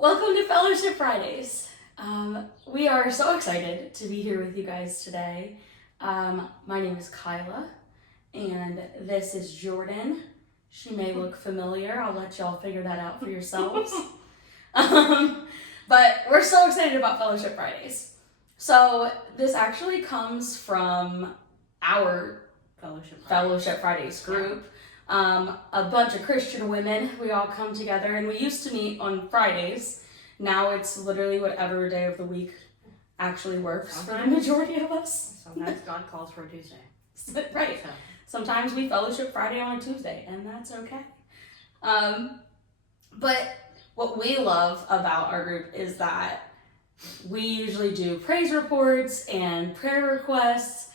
Welcome to Fellowship Fridays. We are so excited to be here with you guys today. My name is Kyla, and this is Jordan. She may look familiar. I'll let y'all figure that out for yourselves. But we're so excited about Fellowship Fridays. So this actually comes from our Fellowship Fridays group. A bunch of Christian women, we all come together, and we used to meet on Fridays. Now it's literally whatever day of the week actually works for the majority of us. Sometimes God calls for a Tuesday. Right. So. Sometimes we fellowship Friday on a Tuesday, and that's okay. But what we love about our group is that we usually do praise reports and prayer requests.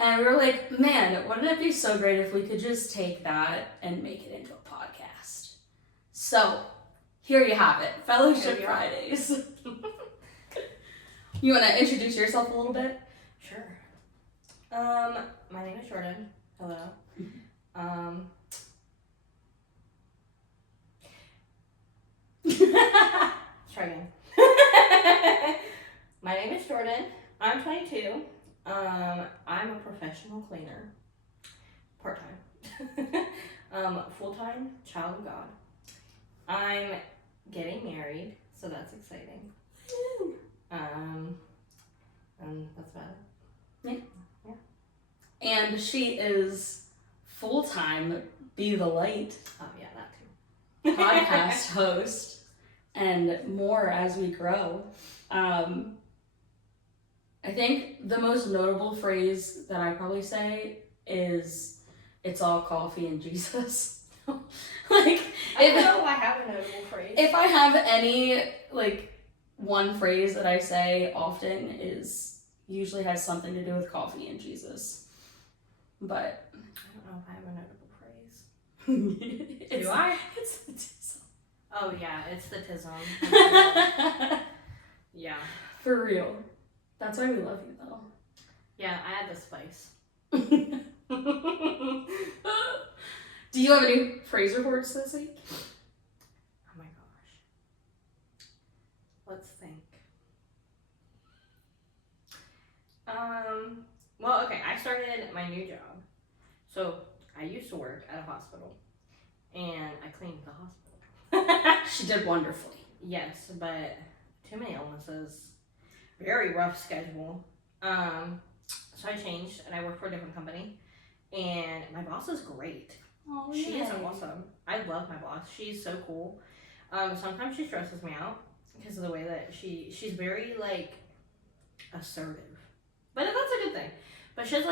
And we were like, man, wouldn't it be so great if we could just take that and make it into a podcast? So, here you have it, Fellowship Fridays. You want to introduce yourself a little bit? Sure. My name is Jordan. Hello. Let's try again. My name is Jordan. I'm 22. I'm a professional cleaner, part-time, full-time child of God. I'm getting married, so that's exciting. And that's about it. Yeah. And she is full-time Be the Light. Oh yeah, that too. Podcast host, and more as we grow. I think the most notable phrase that I probably say is, "It's all coffee and Jesus." I don't know if I have a notable phrase. If I have any, one phrase that I say often usually has something to do with coffee and Jesus. But I don't know if I have a notable phrase. Do I? It's the tism. Oh yeah, it's the tism. Yeah. For real. That's why we love you, though. Yeah, I had the spice. Do you have any praise reports this week? Oh my gosh. Let's think. Well, okay, I started my new job. So, I used to work at a hospital, and I cleaned the hospital. She did wonderfully. Yes, but too many illnesses. Very rough schedule. So I changed and I work for a different company, and my boss is great. Oh, she is awesome. I love my boss. She's so cool. Sometimes she stresses me out because of the way that she's very assertive, but that's a good thing. But she has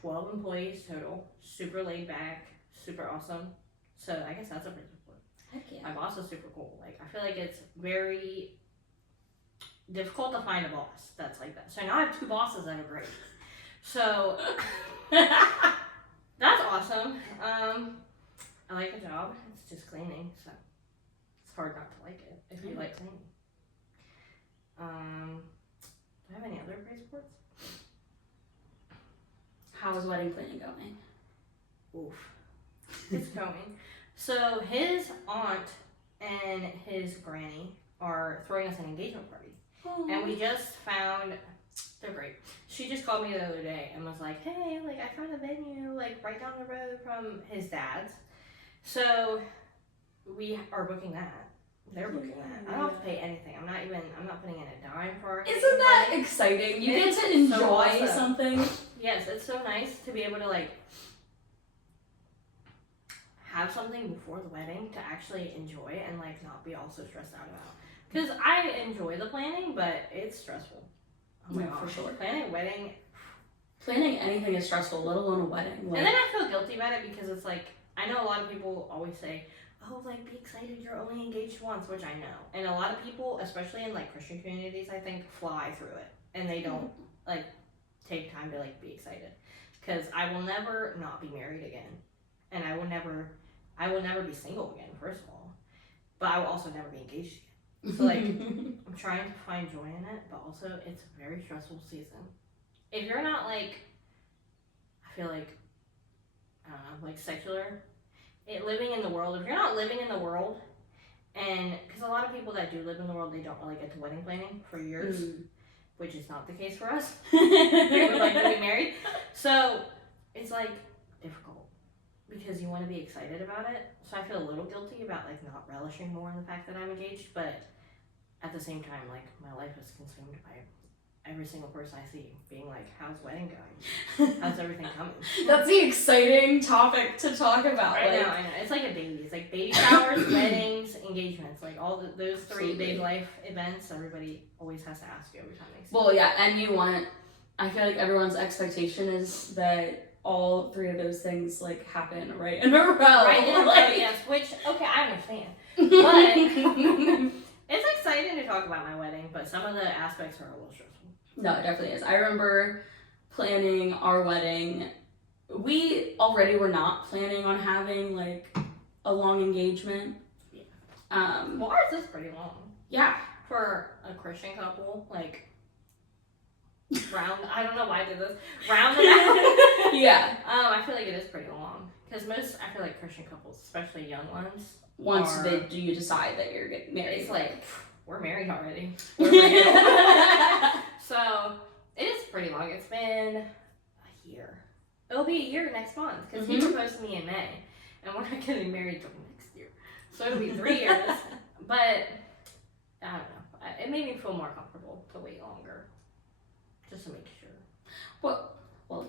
12 employees total. Super laid back, super awesome. So I guess that's a pretty good one. Heck yeah. My boss is super cool. I feel like it's very difficult to find a boss that's like that. So now I have two bosses that are great. So that's awesome. I like the job. It's just cleaning, so it's hard not to like it if you like cleaning. Do I have any other praise reports? How is wedding planning going? Oof. It's going. So his aunt and his granny are throwing us an engagement party. And we just found, they're great. She just called me the other day and was like, hey, I found a venue, right down the road from his dad's. So we are booking that. They're booking that. I don't have to pay anything. I'm not putting in a dime for our Isn't that exciting? You get to enjoy so awesome. something. Yes, it's so nice to be able to, have something before the wedding to actually enjoy and, not be all so stressed out about. Because I enjoy the planning, but it's stressful. Oh my gosh. For sure. Planning a wedding. Planning anything is stressful, let alone a wedding. And then I feel guilty about it because it's I know a lot of people always say, oh, be excited, you're only engaged once, which I know. And a lot of people, especially in Christian communities, I think, fly through it. And they don't, take time to, be excited. Because I will never not be married again. And I will never be single again, first of all. But I will also never be engaged again. So I'm trying to find joy in it, but also it's a very stressful season. If you're not I feel I don't know, secular, living in the world. If you're not living in the world And because a lot of people that do live in the world, they don't really get to wedding planning for years, which is not the case for us. We were like newly married. So it's like difficult because you want to be excited about it. So I feel a little guilty about like not relishing more in the fact that I'm engaged, but at the same time, like my life is consumed by every single person I see being like, how's wedding going? How's everything coming? That's the exciting topic to talk about. I know. It's like a baby. It's like baby showers, weddings, engagements. Like all those three big life events, everybody always has to ask you every time they see you. Well, yeah, and I feel like everyone's expectation is that all three of those things like happen right in a row. Right in a row, yes. Which, okay, I understand. But it's exciting to talk about my wedding, but some of the aspects are a little stressful. No, it definitely is. I remember planning our wedding. We already were not planning on having like a long engagement. Yeah. Well, ours is pretty long. Yeah. For a Christian couple, like round. I don't know why I did this. Round and out. Yeah. I feel like it is pretty long because I feel like Christian couples, especially young ones, once you decide that you're getting married, it's like we're married already. We're married. So it is pretty long. It's been a year. It'll be a year next month because he proposed to me in May, and we're not getting married till next year. So it'll be 3 years. But I don't know. It made me feel more comfortable to wait longer, just to make sure. Well,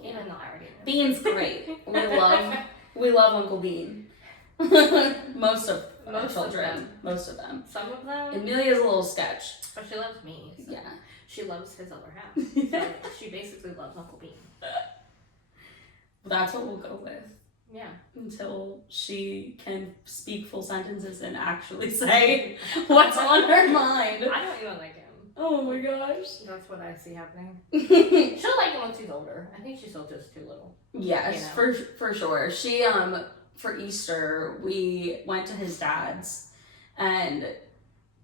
even though I already know. Bean's great. We love Uncle Bean. Most of children. Most of them. Some of them. Amelia's a little sketch. But she loves me. So yeah. She loves his other half. So she basically loves Uncle Bean. That's what we'll go with. Yeah. Until she can speak full sentences and actually say what's on her mind. I don't even like him. Oh my gosh. That's what I see happening. She'll like him once he's older. I think she's still just too little. Yes, for sure. She for Easter we went to his dad's and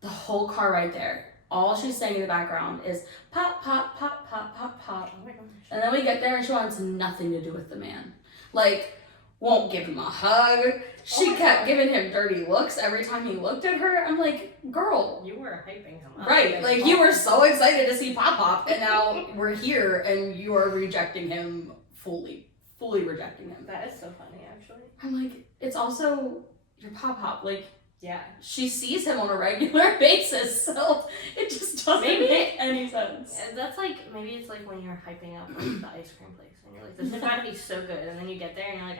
the whole car right there, all she's saying in the background is pop, pop, pop, pop, pop, pop. Oh my gosh. And then we get there and she wants nothing to do with the man. Like, won't give him a hug. She kept giving him dirty looks every time he looked at her. I'm like, girl. You were hyping him up. Right. Like, you were so excited to see Pop Pop, and now we're here and you are rejecting him fully rejecting him. That is so funny, actually. I'm like, it's also your Pop Pop. Like, yeah. She sees him on a regular basis, so it just doesn't make any sense. That's like, maybe it's like when you're hyping up like the ice cream place, and you're like, this is going to be so good, and then you get there, and you're like,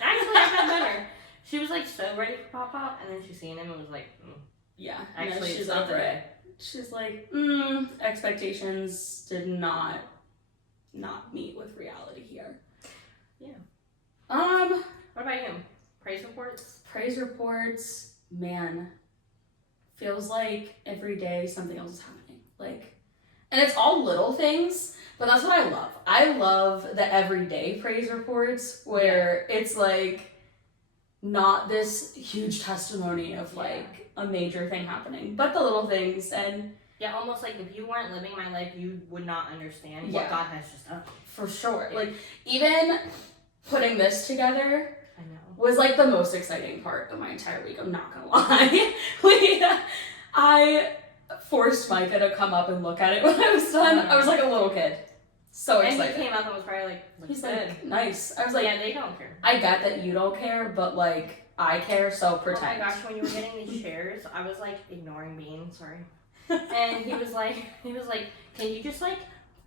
actually, I've got better. She was like so ready for Pop Pop, and then she's seen him and was like, yeah, actually, she's over it. She's like, expectations did not meet with reality here. Yeah. What about you? Praise reports? Praise reports, man, feels like every day something else is happening. Like, and it's all little things, but that's what I love. I love the everyday praise reports where it's like not this huge testimony of like a major thing happening, but the little things. And yeah, almost like if you weren't living my life, you would not understand what God has just done. For sure. Like, even putting this together I know. Was like the most exciting part of my entire week. I'm not gonna lie. I forced Micah to come up and look at it when I was done. I was like a little kid. So excited. And he came up and was probably like, he's good. Like, nice. I was like, yeah, they don't care. I get that you don't care, but like, I care, so pretend. Oh my gosh, when you were getting these chairs, I was like ignoring Bean, sorry. And he was like, can you just like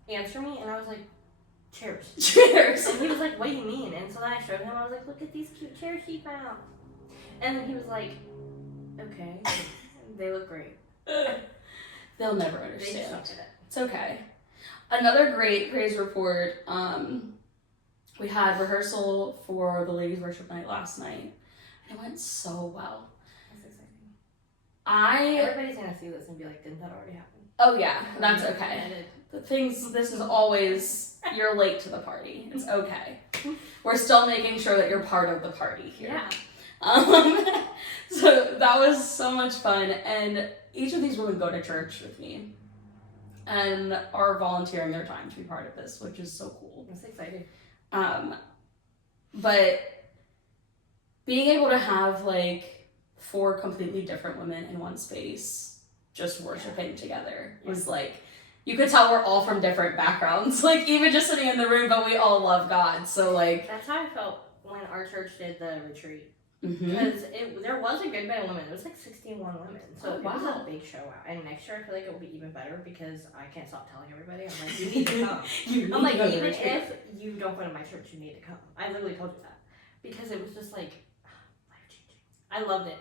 answer me? And I was like, chairs. And he was like, what do you mean? And so then I showed him, I was like, look at these cute chairs she found. And then he was like, okay, they look great. They'll never understand. It's okay. Another great praise report, we had rehearsal for the ladies' worship night last night. And it went so well. That's exciting. Everybody's gonna see this and be like, didn't that already happen? Oh yeah, that's okay. This is always, you're late to the party. It's okay. We're still making sure that you're part of the party here. Yeah. So that was so much fun. And each of these women go to church with me and are volunteering their time to be part of this, which is so cool. That's exciting. But being able to have like 4 completely different women in one space just worshiping together. It was like, you could tell we're all from different backgrounds, like even just sitting in the room, but we all love God. So like, that's how I felt when our church did the retreat. mm-hmm. Because there was a good bit of women. It was like 61 women. So it was wow. a big show out. And next year I feel like it will be even better because I can't stop telling everybody. I'm like, you need to come. I'm like, even if you don't go to my church, you need to come. I literally told you that. Because it was just like life-changing. I loved it.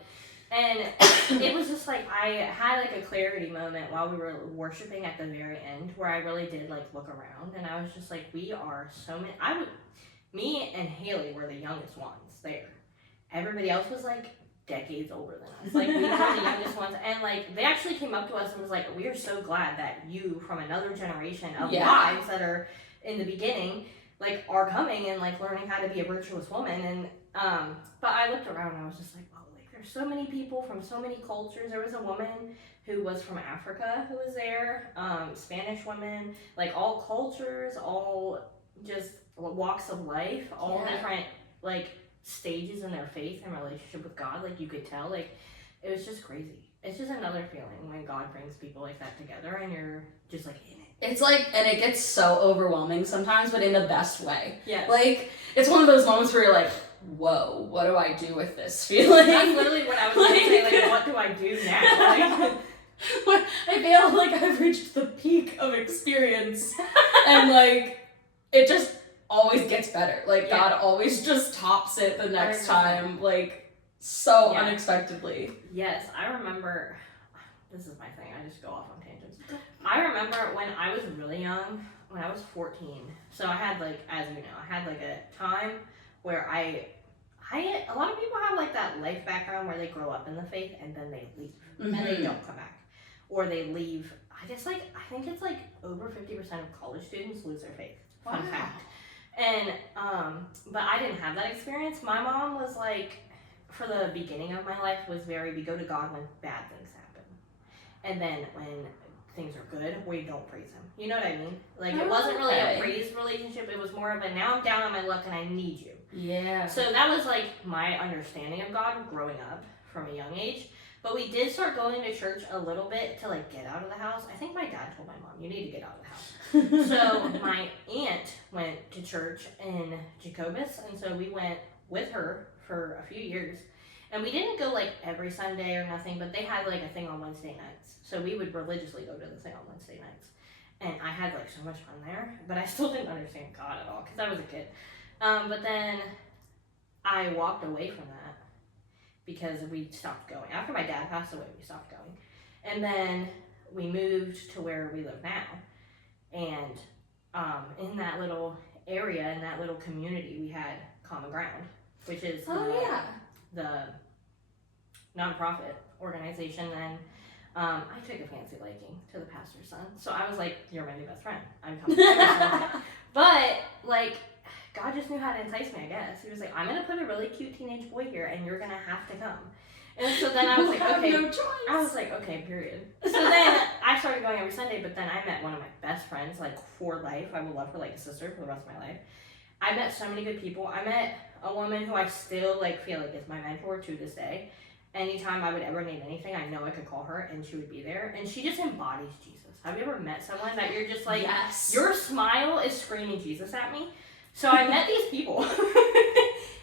And it was just like, I had like a clarity moment while we were worshiping at the very end where I really did like look around. And I was just like, we are so many. Me and Haley were the youngest ones there. Everybody else was like decades older than us. Like we were the youngest ones, and like they actually came up to us and was like, "We are so glad that you from another generation of wives that are in the beginning, like are coming and like learning how to be a virtuous woman." And but I looked around and I was just like, "Oh, like there's so many people from so many cultures." There was a woman who was from Africa who was there, Spanish women, like all cultures, all just walks of life, all different like stages in their faith and relationship with God. Like you could tell, like it was just crazy. It's just another feeling when God brings people like that together and you're just like in it. It's like, and it gets so overwhelming sometimes, but in the best way. Yeah. Like it's one of those moments where you're like, whoa, what do I do with this feeling? That's literally what I was going to say. Like, what do I do now? Like, I feel like I've reached the peak of experience, and like it just always gets better. Like God always just tops it the next 100%. time, like so unexpectedly. Yes, I remember. This is my thing. I just go off on tangents. I remember when I was really young, when I was 14. So I had like, as you know, I had like a time where a lot of people have like that life background where they grow up in the faith and then they leave and they don't come back, or they leave. I guess like I think it's like over 50% of college students lose their faith. Fun fact. And but I didn't have that experience. My mom was like, for the beginning of my life, was very, we go to God when bad things happen, and then when things are good, we don't praise him. You know what I mean? Like it wasn't really a praise relationship. It was more of a, now I'm down on my luck and I need you. Yeah. So that was like my understanding of God growing up from a young age. But we did start going to church a little bit to like get out of the house. I think my dad told my mom, you need to get out of the house. So my aunt went to church in Jacobus, and so we went with her for a few years. And we didn't go like every Sunday or nothing, but they had like a thing on Wednesday nights. So we would religiously go to the thing on Wednesday nights. And I had like so much fun there, but I still didn't understand God at all because I was a kid. But then I walked away from that because we stopped going. After my dad passed away, we stopped going. And then we moved to where we live now. And in that little area, in that little community, we had Common Ground, which is the nonprofit organization. And I took a fancy liking to the pastor's son. So I was like, you're my new best friend. I'm coming to your But, like, God just knew how to entice me, I guess. He was like, I'm going to put a really cute teenage boy here, and you're going to have to come. And so then I was like, okay. No choice. I was like, okay, period. So then I started going every Sunday, but then I met one of my best friends, like, for life. I will love her like a sister for the rest of my life. I met so many good people. I met a woman who I still, like, feel like is my mentor to this day. Anytime I would ever need anything, I know I could call her, and she would be there. And she just embodies Jesus. Have you ever met someone that you're just like, yes, your smile is screaming Jesus at me? So I met these people.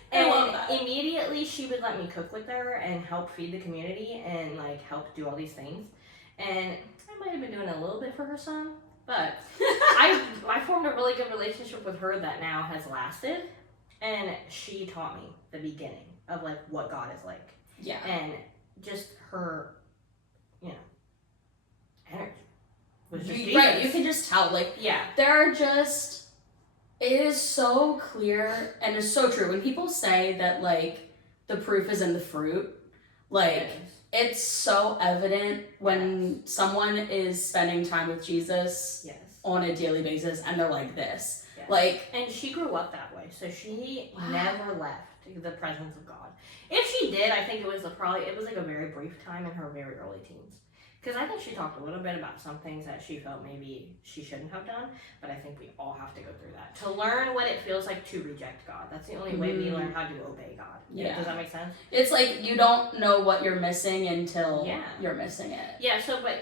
And immediately she would let me cook with her and help feed the community and like help do all these things. And I might have been doing a little bit for her son, but I formed a really good relationship with her that now has lasted. And she taught me the beginning of like what God is like. Yeah. And just her, you know, energy was just right. You can just tell. Like, there are just. It is so clear and it's so true. When people say that, like, the proof is in the fruit, like, it's so evident when someone is spending time with Jesus on a daily basis and they're like this. Like, and she grew up that way, so she never left the presence of God. If she did, I think it was like a very brief time in her very early teens. Because I think she talked a little bit about some things that she felt maybe she shouldn't have done, but I think we all have to go through that to learn what it feels like to reject God. That's the only way we learn how to obey God. Yeah. Does that make sense? It's like you don't know what you're missing until you're missing it. Yeah, so, but,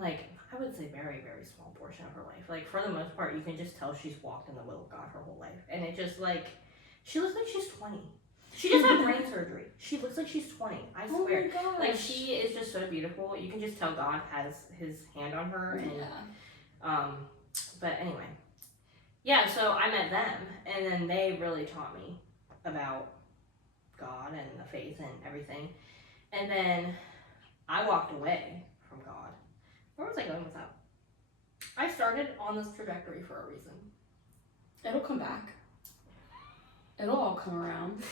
like, I would say very, very small portion of her life. Like, for the most part, you can just tell she's walked in the will of God her whole life. And it just, like, she looks like she's 20. She just had brain surgery. She looks like she's 20. I swear. Oh my gosh. Like, she is just so beautiful. You can just tell God has his hand on her. And, but anyway. Yeah, so I met them, and then they really taught me about God and the faith and everything. And then I walked away from God. Where was I going with that? I started on this trajectory for a reason. It'll come back. It'll all come around.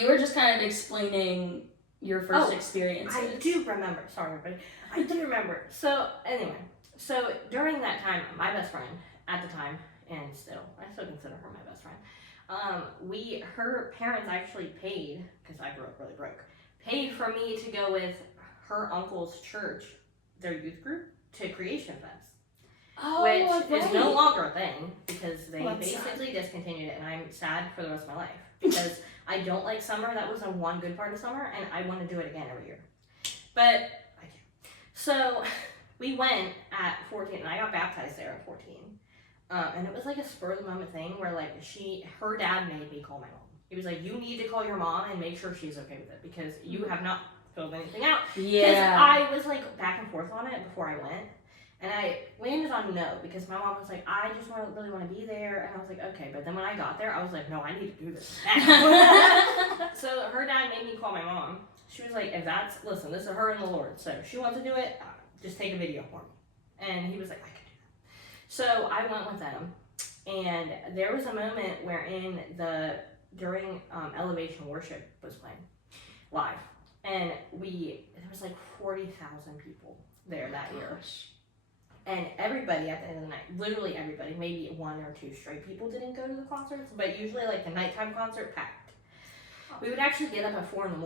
You were just kind of explaining your first experiences. I do remember. Sorry, everybody. I do remember. So, anyway. So, during that time, my best friend at the time, and I still consider her my best friend, her parents actually paid, because I grew up really broke, paid for me to go with her uncle's church, their youth group, to Creation Fest. Which is no longer a thing, because they basically discontinued it, and I'm sad for the rest of my life. Because I don't like summer. That was one good part of summer, and I want to do it again every year. But I do. So we went at 14, and I got baptized there at 14. And it was like a spur of the moment thing where like her dad made me call my mom. He was like, you need to call your mom and make sure she's okay with it because you have not filled anything out. Yeah. I was like back and forth on it before I went. And I landed on no because my mom was like, I just really want to be there. And I was like, okay. But then when I got there, I was like, no, I need to do this now. So her dad made me call my mom. She was like, listen, this is her and the Lord. So if she wants to do it, just take a video for me. And he was like, I can do that. So I went with them. And there was a moment wherein during Elevation Worship was playing live. And there was like 40,000 people there that year. And everybody at the end of the night, literally everybody, maybe one or two straight people didn't go to the concerts, but usually like the nighttime concert, packed. We would actually get up at 4 a.m.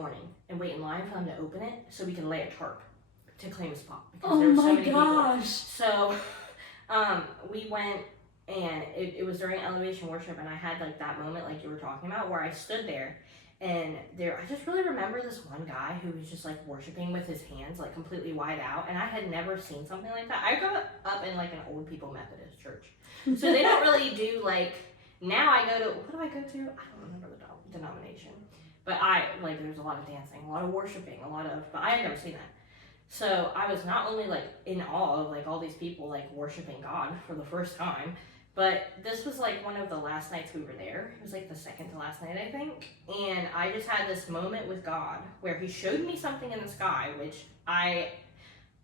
and wait in line for them to open it so we could lay a tarp to claim a spot because there were so many people. So we went and it was during Elevation Worship and I had like that moment like you were talking about where I stood there. And I just really remember this one guy who was just like worshiping with his hands like completely wide out, and I had never seen something like that. I grew up in like an old people Methodist church, so they don't really do like. Now I go to what do I go to? I don't remember the denomination, but there's a lot of dancing, a lot of worshiping, but I had never seen that. So I was not only like in awe of like all these people like worshiping God for the first time. But this was like one of the last nights we were there. It was like the second to last night, I think. And I just had this moment with God where he showed me something in the sky, which I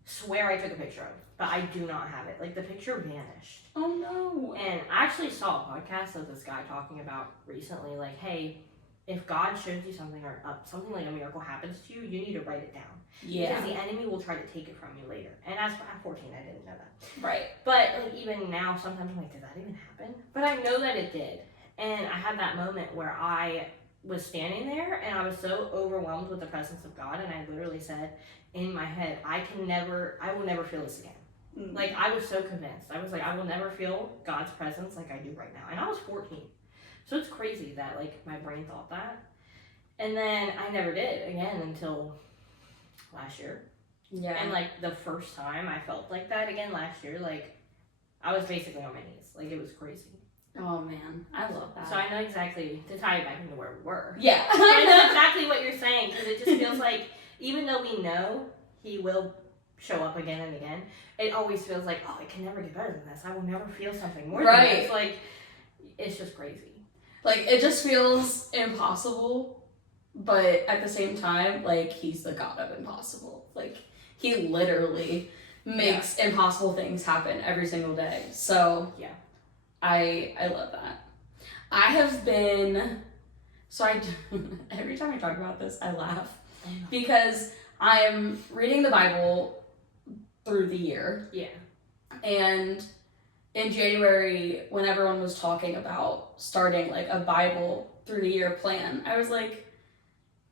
swear I took a picture of, but I do not have it. Like the picture vanished. Oh no. And I actually saw a podcast of this guy talking about recently, like, hey, if God shows you something or something like a miracle happens to you, you need to write it down. Yeah. Because the enemy will try to take it from you later. And as at 14, I didn't know that. Right. But like even now, sometimes I'm like, did that even happen? But I know that it did. And I had that moment where I was standing there and I was so overwhelmed with the presence of God. And I literally said in my head, I will never feel this again. Mm-hmm. Like I was so convinced. I was like, I will never feel God's presence like I do right now. And I was 14. So it's crazy that like my brain thought that. And then I never did again until last year. Yeah. And like the first time I felt like that again last year, like I was basically on my knees. Like it was crazy. Oh man, I love that. So I know exactly, to tie it back into where we were. Yeah. I know exactly what you're saying because it just feels like even though we know he will show up again and again, it always feels like, oh, it can never get better than this. I will never feel something more than this. Like it's just crazy. Like it just feels impossible, but at the same time, like he's the God of impossible. Like he literally makes impossible things happen every single day. So yeah, I love that. I have been, every time I talk about this, I laugh because I'm reading the Bible through the year. Yeah. And in January, when everyone was talking about starting like a Bible through the year plan, I was like,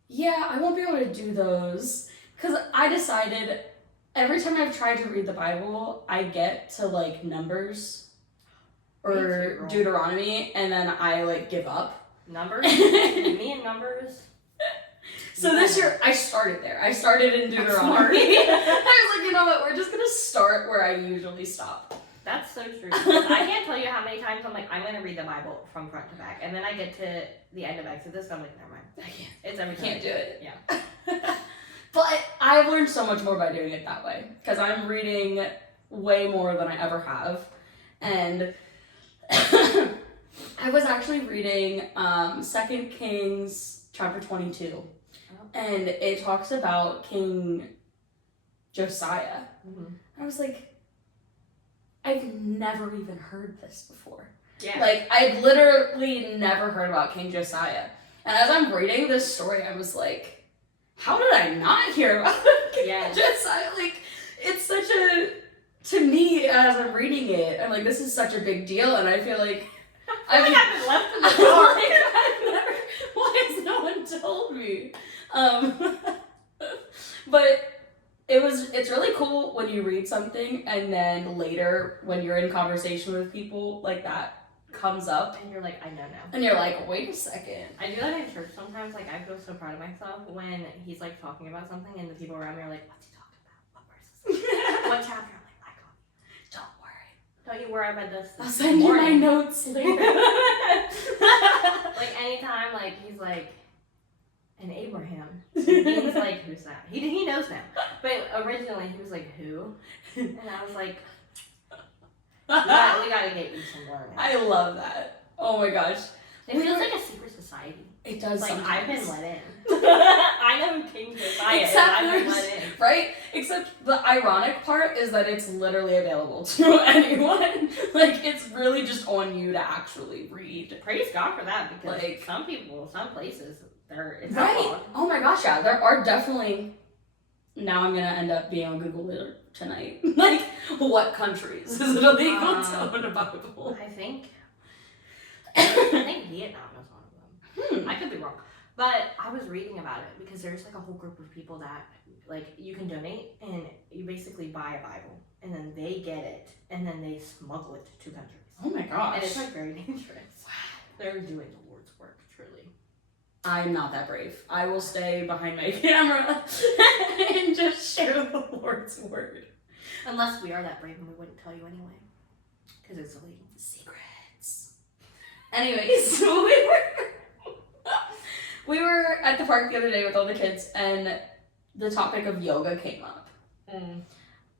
yeah, I won't be able to do those because I decided every time I've tried to read the Bible, I get to like Numbers or Deuteronomy, and then I like give up. Numbers? Me and Numbers? So this year, I started there. I started in Deuteronomy. I was like, you know what, we're just going to start where I usually stop. That's so true. I can't tell you how many times I'm like, I'm going to read the Bible from front to back. And then I get to the end of Exodus, and I'm like, never mind. I can't. It's every time. Can't do it. Yeah. But I've learned so much more by doing it that way. Because I'm reading way more than I ever have. And I was actually reading 2 Kings chapter 22. And it talks about King Josiah. Mm-hmm. I was like, I've never even heard this before. Yeah. Like, I've literally never heard about King Josiah. And as I'm reading this story, I was like, how did I not hear about King Josiah? Like, it's such a, to me, as I'm reading it, I'm like, this is such a big deal. And I feel like I've been left in the dark. Why has no one told me? But it's really cool when you read something and then later when you're in conversation with people like that comes up and you're like, I know now. And you're like, wait a second. I do that in church sometimes. Like, I feel so proud of myself when he's like talking about something and the people around me are like, what's he talking about? What verse is this? What chapter? I'm like, I got you. Don't worry. Don't you worry, I read this. I'll send you my notes later. Like, anytime, like, he's like, and Abraham. He's like, who's that? He knows now. But originally, he was like, who? And I was like, we gotta get you some learning. I love that. Oh my gosh. It feels like a secret society. It does like, sometimes. I've been let in. I know who King Josiah is. I've been let in. Right? Except the ironic part is that it's literally available to anyone. Like, it's really just on you to actually read. Praise God for that, because like, some people, some places, it's right? outlawed. Oh my gosh, yeah. There are definitely, now I'm going to end up being on Google later tonight. Like, what countries is it illegal to own a Bible? I think Vietnam is one of them. I could be wrong. But I was reading about it because there's like a whole group of people that like you can donate and you basically buy a Bible and then they get it and then they smuggle it to countries. Oh my gosh. And it's like very dangerous. Wow. They're doing the Lord's work, truly. I'm not that brave. I will stay behind my camera and just share the Lord's word. Unless we are that brave and we wouldn't tell you anyway. Because it's illegal. Secrets. Anyways, we were at the park the other day with all the kids and the topic of yoga came up.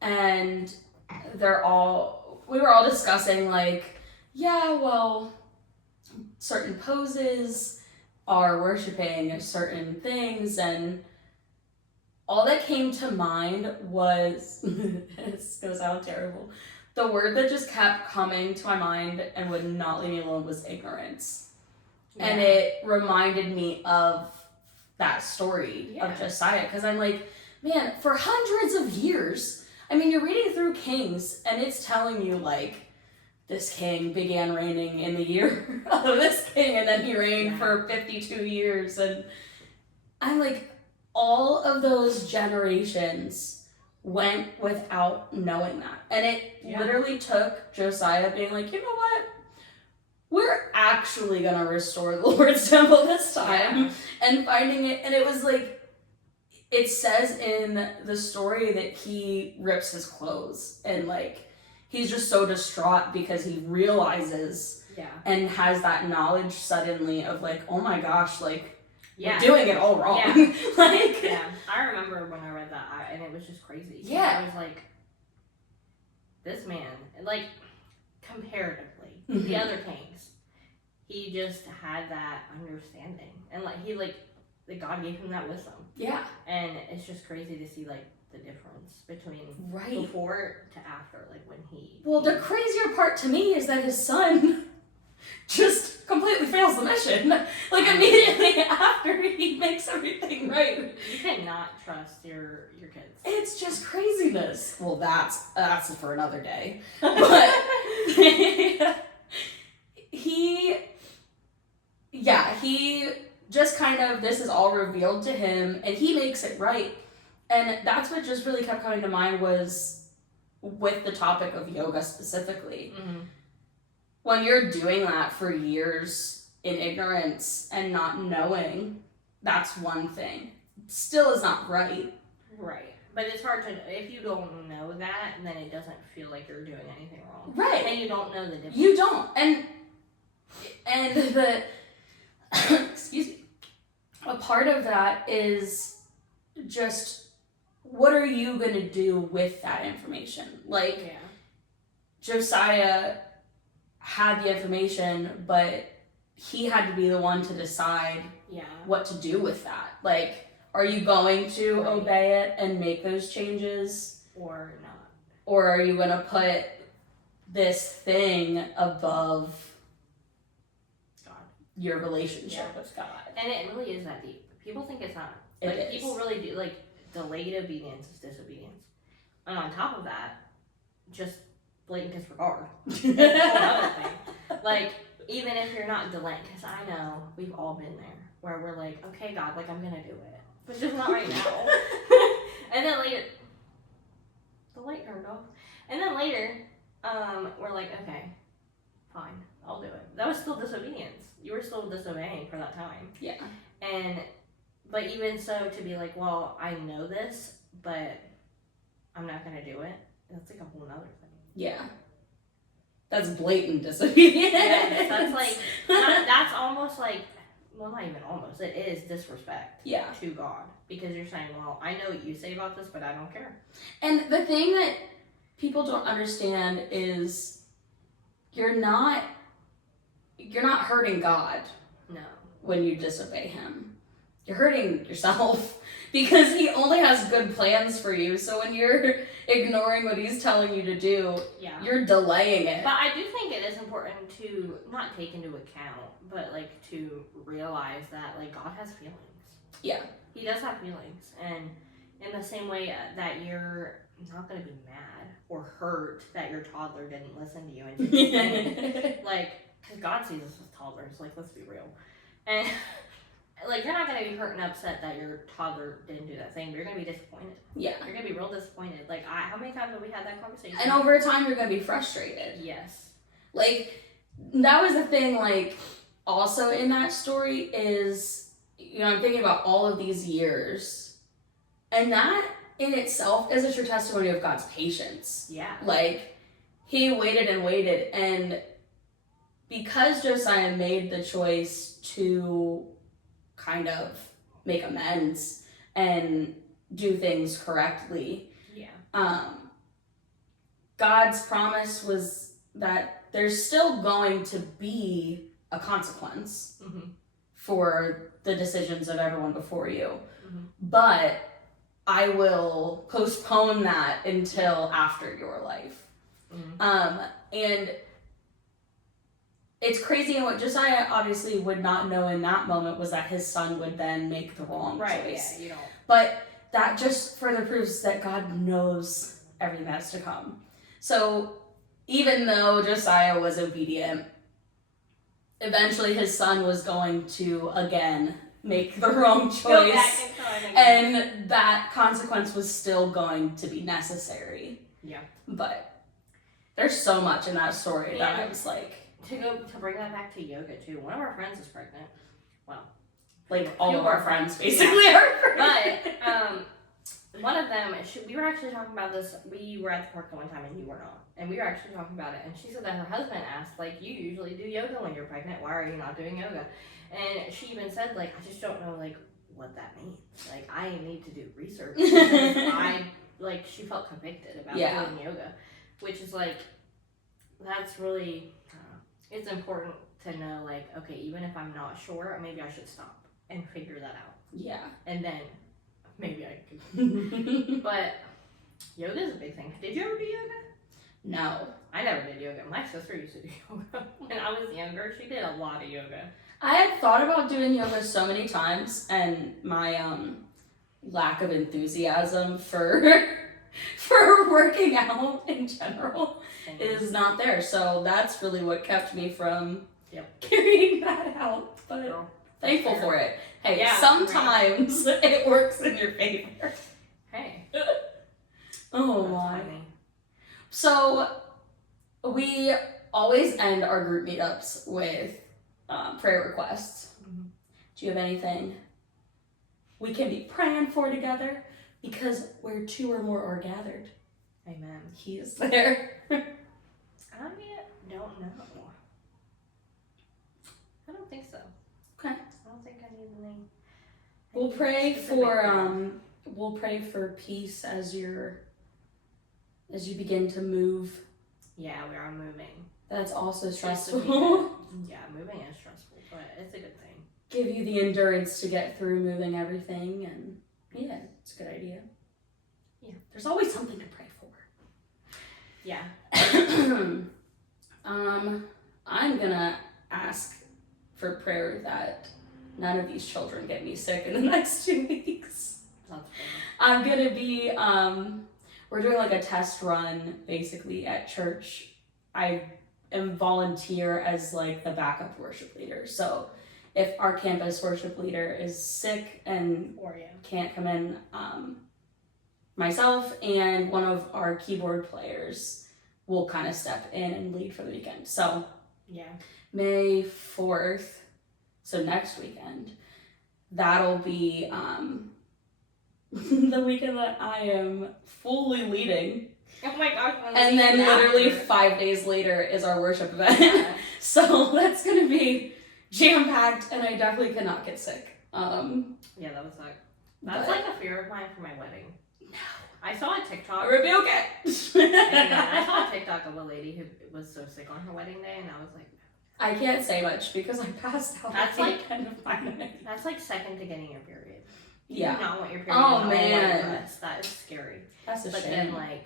And we were all discussing like, yeah, well, certain poses are worshiping certain things, and all that came to mind was, it's gonna sound terrible, the word that just kept coming to my mind and would not leave me alone was ignorance. Yeah. And it reminded me of that story of Josiah, because I'm like, man, for hundreds of years, I mean, you're reading through Kings, and it's telling you, like, this king began reigning in the year of this king, and then he reigned for 52 years, and I'm like, all of those generations went without knowing that. And it literally took Josiah being like, you know what? We're actually going to restore the Lord's temple this time. And finding it, and it was like, it says in the story that he rips his clothes and like, he's just so distraught because he realizes and has that knowledge suddenly of like, oh my gosh, like, we're doing it all wrong. Like, I remember when I read that, and it was just crazy. I was like, this man, like, comparatively, the other kings, he just had that understanding, and like he like God gave him that wisdom. Yeah, and it's just crazy to see like the difference between before to after, like when he. Well, the crazier part to me is that his son just completely fails the mission. Like immediately after he makes everything right. You cannot trust your kids. It's just craziness. Well, that's for another day. But he just kind of, this is all revealed to him and he makes it right. And that's what just really kept coming to mind was with the topic of yoga specifically. Mm-hmm. When you're doing that for years in ignorance and not knowing, that's one thing. Still is not right. Right. But it's hard to, if you don't know that, then it doesn't feel like you're doing anything wrong. Right. And you don't know the difference. You don't. And the, excuse me, a part of that is just, what are you going to do with that information? Like, Yeah. Josiah had the information, but he had to be the one to decide what to do with that. Like, are you going to obey it and make those changes? Or not? Or are you going to put this thing above God. your relationship with God? And it really is that deep. People think it's not. It Like, is. people really do, like, delayed obedience is disobedience. And on top of that, just blatant disregard. That's a whole other thing. Like, even if you're not delaying, because I know we've all been there, where we're like, okay, God, like, I'm gonna do it, but just not right now. And then later, the light turned off. And then later, we're like, okay, fine, I'll do it. That was still disobedience. You were still disobeying for that time. Yeah. But even so, to be like, well, I know this, but I'm not gonna do it. That's like a whole nother thing. Yeah. That's blatant disobedience. Yeah, that's like, that's almost like, well, not even almost, it is disrespect to God. Because you're saying, well, I know what you say about this, but I don't care. And the thing that people don't understand is you're not hurting God No. when you disobey him. You're hurting yourself because he only has good plans for you. So when you're ignoring what he's telling you to do, you're delaying it. But I do think it is important to not take into account, but like to realize that like God has feelings. Yeah. He does have feelings. And in the same way that you're not going to be mad or hurt that your toddler didn't listen to you and do the thing, like, because God sees us as toddlers, like, let's be real. And like, you're not going to be hurt and upset that your toddler didn't do that thing, but you're going to be disappointed. Yeah. You're going to be real disappointed. Like, how many times have we had that conversation? And over time, you're going to be frustrated. Yes. Like, that was the thing, like, also in that story is, you know, I'm thinking about all of these years, and that in itself is a true testimony of God's patience. Yeah. Like, he waited and waited, and because Josiah made the choice to kind of make amends and do things correctly, God's promise was that there's still going to be a consequence for the decisions of everyone before you. But I will postpone that until after your life. And it's crazy, and what Josiah obviously would not know in that moment was that his son would then make the wrong choice. Yeah, you don't. But that just further proves that God knows everything that's to come. So even though Josiah was obedient, eventually his son was going to again make the wrong choice. Go back in time again. And that consequence was still going to be necessary. Yeah. But there's so much in that story that I was like, to bring that back to yoga too. One of our friends is pregnant. Well, like all of our friends basically are pregnant. But one of them, we were actually talking about this. We were at the park the one time and you were not, and we were actually talking about it. And she said that her husband asked, like, you usually do yoga when you're pregnant. Why are you not doing yoga? And she even said, like, I just don't know, like, what that means. Like, I need to do research. Because she felt convicted about doing yoga, which is like, that's really. It's important to know, like, okay, even if I'm not sure, maybe I should stop and figure that out. Yeah. And then maybe I could. But yoga is a big thing. Did you ever do yoga? No. I never did yoga. My sister used to do yoga. When I was younger, she did a lot of yoga. I had thought about doing yoga so many times, and my lack of enthusiasm for working out in general is not there. So that's really what kept me from carrying that out. But thankful for it. Hey, sometimes it works in your favor. Hey. Oh That's my. funny. So we always end our group meetups with prayer requests. Mm-hmm. Do you have anything we can be praying for together? Because where two or more are gathered, Amen. He is there. I don't know. I don't think so. Okay. I don't think I need any. We'll pray specific for prayer. we'll pray for peace as you begin to move. Yeah, we are moving. That's also It's supposed to be stressful. good. Yeah, moving is stressful, but it's a good thing. Give you the endurance to get through moving everything, and yeah, it's a good idea. Yeah. There's always something to pray for. Yeah. I'm gonna ask for prayer that none of these children get me sick in the next 2 weeks. That's fair. I'm gonna be we're doing like a test run basically at church. I am volunteer as like the backup worship leader. So if our campus worship leader is sick and Or yeah. can't come in, myself and one of our keyboard players will kind of step in and lead for the weekend. So Yeah. May 4th, so next weekend, that'll be the weekend that I am fully leading. Oh my gosh. And then literally 5 days later is our worship event. Yeah. So that's gonna be jam-packed, and I definitely cannot get sick. Yeah, that would suck. That's like a fear of mine for my wedding. No. I saw a TikTok. Rebuke I it. saw a TikTok of a lady who was so sick on her wedding day, and I was like, I can't say much because I passed out That's at the like- end of my night. that's like second to getting your period. You Yeah. do not want your period. Oh, in a white man. dress. That is scary. That's a But shame. then, like,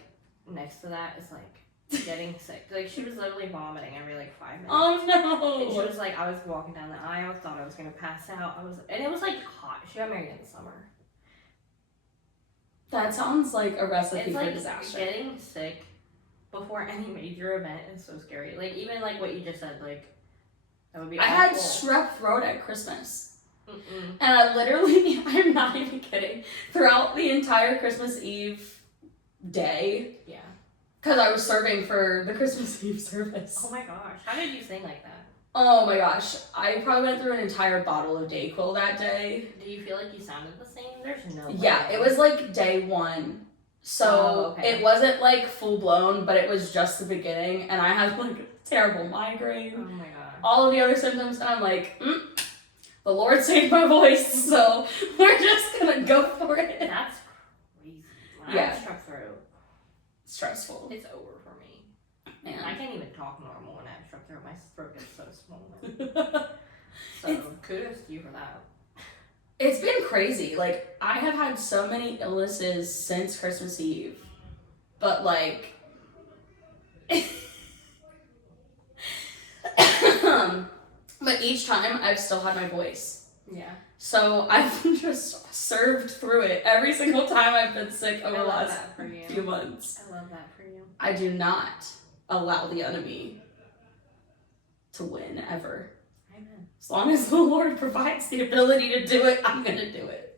next to that is like getting sick. Like, she was literally vomiting every like 5 minutes. Oh And she no! was like, I was walking down the aisle, thought I was gonna pass out. And it was like hot. She got married in the summer. That sounds like a recipe It's for like disaster. getting sick before any major event is so scary. Like even like what you just said, like that would be. I had awful. strep throat at Christmas. Mm-mm. And I literally, I'm not even kidding, throughout the entire Christmas Eve day, Yeah. because I was serving for the Christmas Eve service. Oh my gosh, how did you sing like that? Oh my gosh, I probably went through an entire bottle of Dayquil that day. Do you feel like you sounded the same? There's no way. Yeah, it was like day one. So Oh, okay. it wasn't like full blown, but it was just the beginning, and I had like a terrible migraine. Oh my god. All of the other symptoms, and I'm like, the Lord saved my voice, so we're just gonna go for it. That's crazy. When I Yeah. have strep throat, Stressful. it's over for me. I Man. can't even talk normal when I have strep throat. My throat gets so swollen. So kudos to you for that. It's been crazy. Like, I have had so many illnesses since Christmas Eve, but like, but each time I've still had my voice. Yeah. So I've just served through it every single time I've been sick over I the love last that for you. few months. I love that for you. I do not allow the enemy to win ever. Amen. As long as the Lord provides the ability to do it, I'm gonna do it.